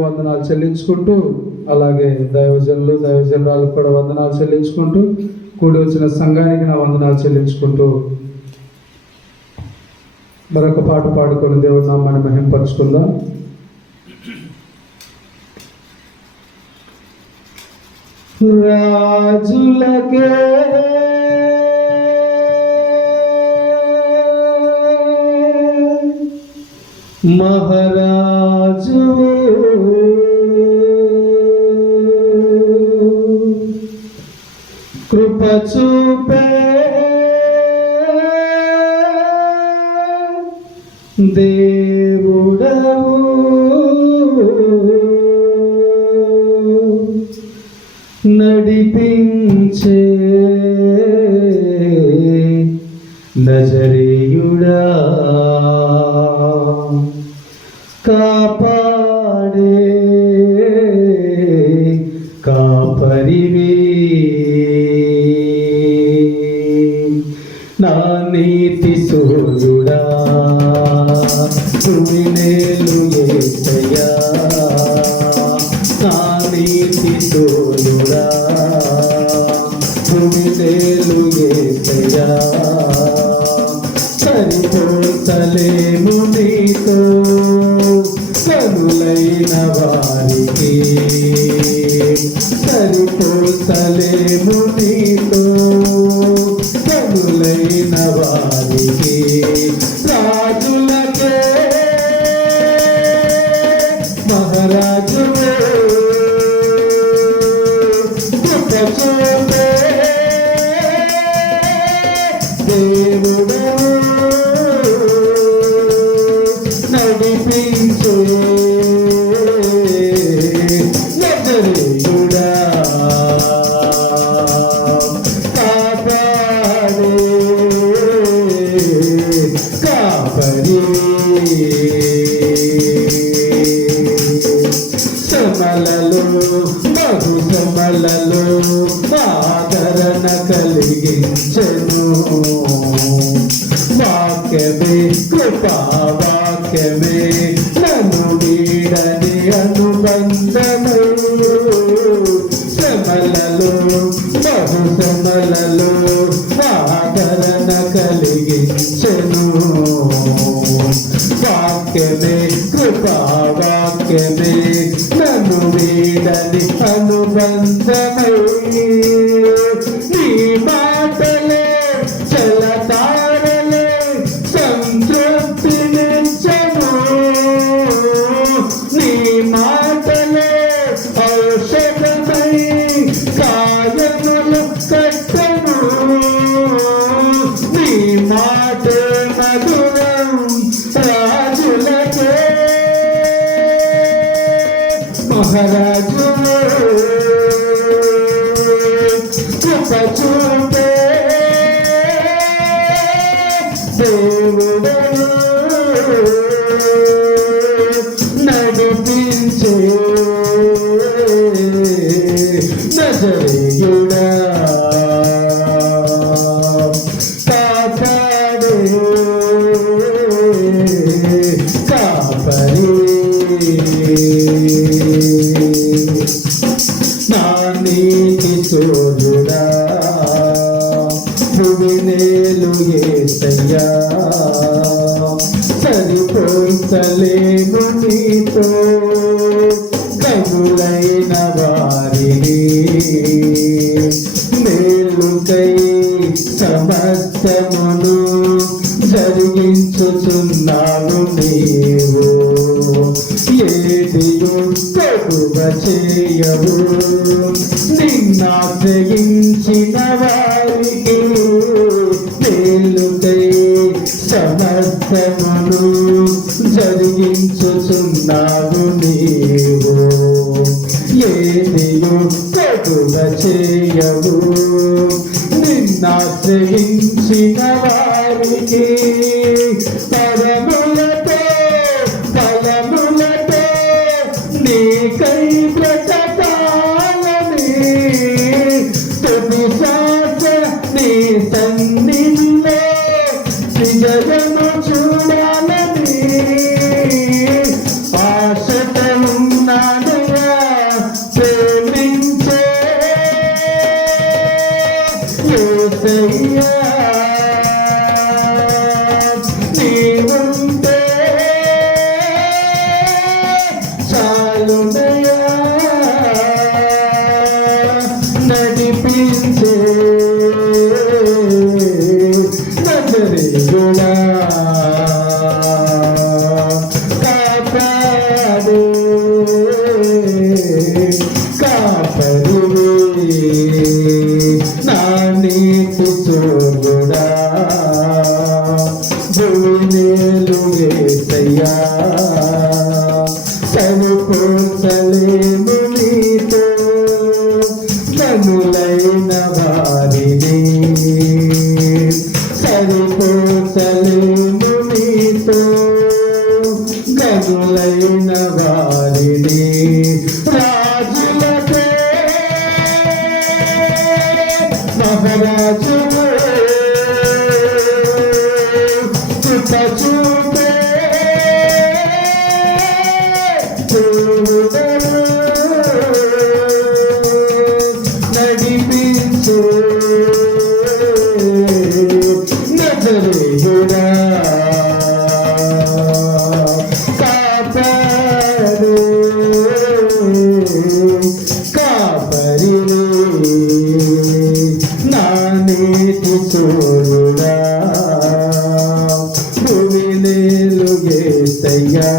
వందనాలు చెల్లించుకుంటూ, అలాగే దైవజనురాలకు కూడా వందనాలు చెల్లించుకుంటూ, కూడి వచ్చిన సంఘానికి నా వందనాలు చెల్లించుకుంటూ మరొక పాట పాడుకొని దేవుడి నామాన్ని మహింపరచుకుందాం. రాజులకే మహారాజు కృప చూపే దేవుడవు నడిపించే నజరేయుడా కాపాడే కాపరివి నా నీతి సూర్యుడా భూమినేలు యేసయ్యా నా నీతి సూర్యుడా భూమినేలు యేసయ్యా సరిపోతలేము నీతో కనులైన వారికి సరిపోతలేము నీతో కనులైన వారికి రాజులకే మహారాజు చూపే దేవుడు నడిపించే నజరేయుడా కాపాడే కాపరి శ్రమలలో బహు శ్రమలలో ఆదరణ కలిగించెను వాక్యమే కృపా వాక్యమే నన్ను వీడని అనుబంధము శ్రమలలో బహు శ్రమలలో ఆదరణ కలిగించెను వాక్యమే కృపా వాక్యమే నన్ను వీడని అనుబంధమై నీ మాటలే చలతారలే సంతృప్తినిచ్చను నీ మాటలే ఔషధమై కాయములు కట్టను నీ మాటే మధురం రాజులకే మహారాజు కృప చూపే దేవుడు నడిపించే నజరేయుడా కాపాడే కాపరి నా నీతి సూర్యుడా భూమినేలు యేసయ్యా సరిపోతలేము నీతో కనులైన వారిని మేలుకై సమస్తమును జరిగించుచున్నావు నీవు ఏదియు తగువ చేయవు నిన్నాశ్రయించిన వారికి మేలుకై సమస్తమును జరిగించుచున్నావు నీవు ఏదియు తగువ చేయవు నిన్నాశ్రయించిన వారికి పరములతో ఫలములతో నీకై బ్రతకాలని తుది శ్వాస నీ సన్నిధిలో విజయము చూడాలని ఆశతో ఉన్నా చాలునయా నడిపించే నజరేయుడా కాపాడే కాపరివే నా నీతి చూడా భూమిలు వేసయ్యా సరిపోచలేము నీతో కనులైన వారిని సరిపోచలేము నీతో కనులైన వారిని రాజులకే మహారాజు చూపే నడిపించే నజరేయుడా కాపాడే కాపరివే నా నీతి చూడా భూమి నేలు యేసయ్యా